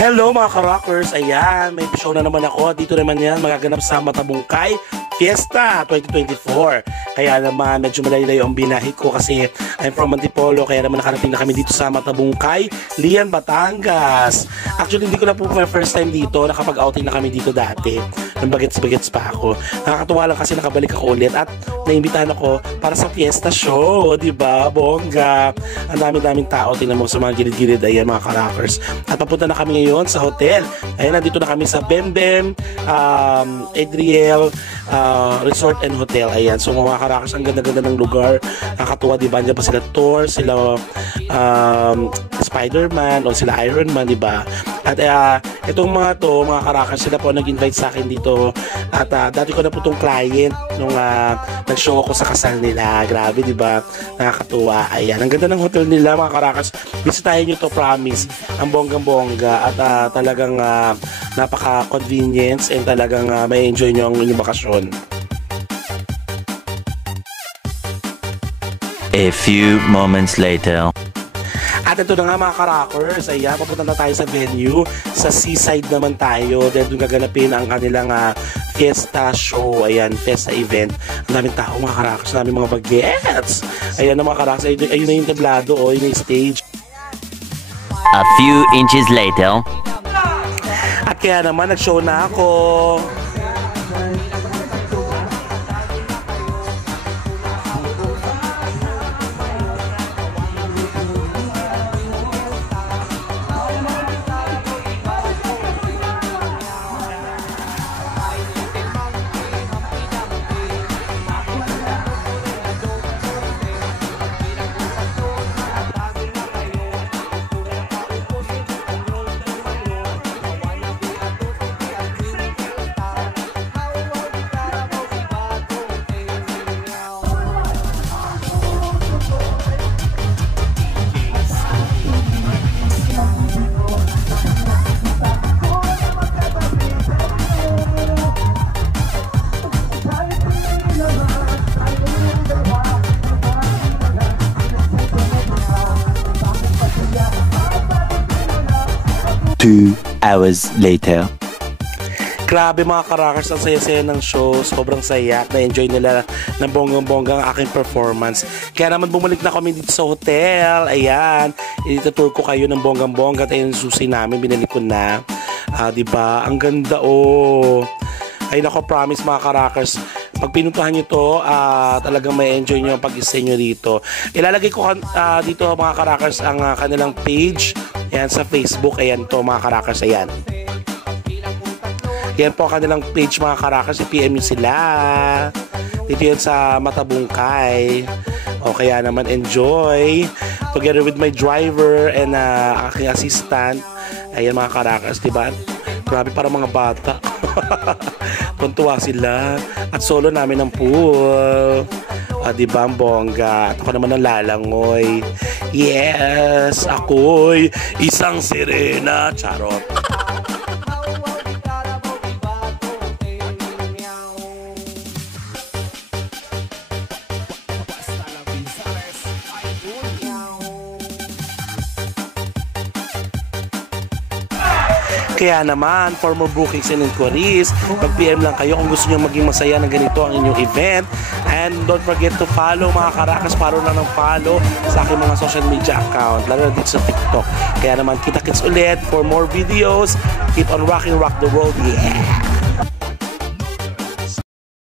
Hello mga ka-rockers! Ayan, may show na naman ako. Dito naman yan, magaganap sa Matabungkay Fiesta 2024. Kaya naman, medyo malayo-layo ang binahe ko kasi I'm from Antipolo. Kaya naman nakarating na kami dito sa Matabungkay, Lian, Batangas. Actually, hindi ko na po first time dito. Nakapag-outing na kami dito dati. Nung bagets-bagets pa ako. Nakakatuwa lang kasi nakabalik ako ulit at naimbitahan ako para sa fiesta show. Diba? Bongga. Ang dami-daming tao. Tingnan mo sa mga gilid-gilid. Ayan mga ka-rockers. At papunta na kami ngayon sa hotel. Ayan, nandito na kami sa Bembem, Adriel, Resort and Hotel. Ayan. So mga ka-rockers, ang ganda-ganda ng lugar. Nakakatuwa, diba? Diyan pa sila Thor, sila Spider-Man o sila Iron Man, diba? At itong mga to, mga ka-rockers, sila po nag-invite sa akin dito. At dati ko na po itong client nung nag-show ako sa kasal nila. Grabe, diba? Nakakatuwa. Ayan. Ang ganda ng hotel nila, mga ka-rockers. Bisitahin nyo to, promise. Ang bonggang-bongga. At talagang napaka-convenience and talagang may enjoy nyo ang inyong bakasyon. A few moments later. At ito na nga mga ka-rockers, ayan, papunta na tayo sa venue. Sa seaside naman tayo. Dahil doon gaganapin ang kanilang fiesta show. Ayan, fiesta event. Ang daming tao mga ka-rockers, ang daming mga bagets. Ayan na mga ka-rockers, ayun na yung tablado, yun na yung stage. A few inches later. At kaya naman, nag-show na ako. Two hours later. Grabe mga ka-rockers, ang saya-saya ng show. Sobrang saya. Na-enjoy nila ng bonggang-bonggang aking performance. Kaya naman bumalik na kami dito sa hotel. Ayan. Itutour ko kayo ng bonggang-bongga. At ayun yung susi namin. Binalik ko na. Diba? Ang ganda Ay nako, promise mga ka-rockers. Pag pinuntahan nyo to, talagang may enjoy nyo ang pag-stay nyo dito. Ilalagay ko dito mga ka-rockers ang kanilang page. Ayan sa Facebook. Ayan to mga ka-rockers. Ayan. Yan po kanilang page mga ka-rockers. I-PM nyo sila. Dito yan sa Matabungkay. O kaya naman enjoy. Together with my driver and aking assistant. Ayan mga ka-rockers. Diba? Grabe para mga bata. Tuntua sila. At solo namin ang pool. Diba ang bongga? At ako naman ang lalangoy. Yes! Ako'y isang sirena. Charot. Kaya naman, for more bookings and inquiries, mag-PM lang kayo kung gusto nyo maging masaya na ganito ang inyong event. And don't forget to follow mga ka-rockers, follow lang ng follow sa aking mga social media account, lalo na dito sa TikTok. Kaya naman, kita-kits ulit for more videos. Keep on rocking, rock the world. Yeah!